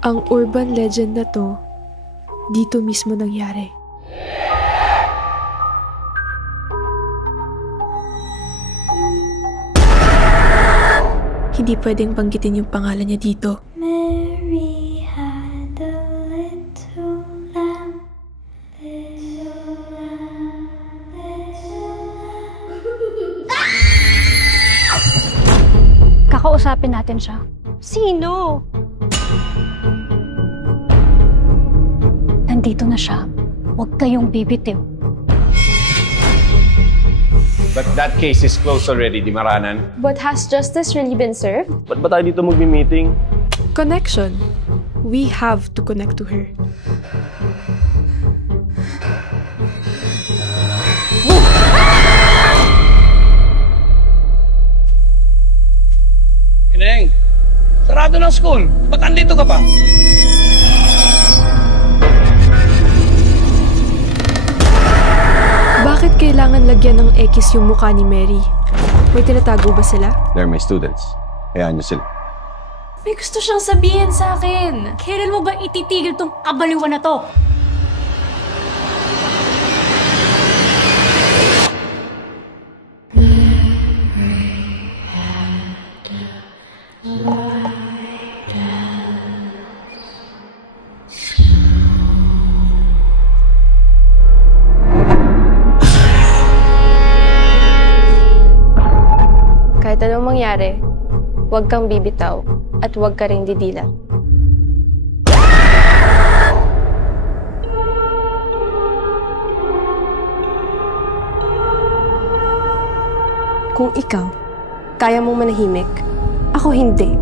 Ang urban legend na to, dito mismo nangyari. Hindi pwedeng banggitin yung pangalan niya dito. Mary had a little lamb, little lamb, little lamb. Kakausapin natin siya. Sino? Nandito na siya. Huwag kayong bibitiw. But that case is closed already, di Maranan? But has justice really been served? Ba't ba tayo dito magmi-meeting? Connection. We have to connect to her. Ineng, sarado ng school. Ba't andito ka pa? Bakit kailangan lagyan ng X yung mukha ni Mary? May tinatago ba sila? They're my students. Hayaan niyo sila. May gusto siyang sabihin sa akin. Kailan mo ba ititigil tong kabaliwan na to? Kahit anong mangyari, huwag kang bibitaw at huwag ka rin didilat. Kung ikaw, kaya mong manahimik, ako hindi.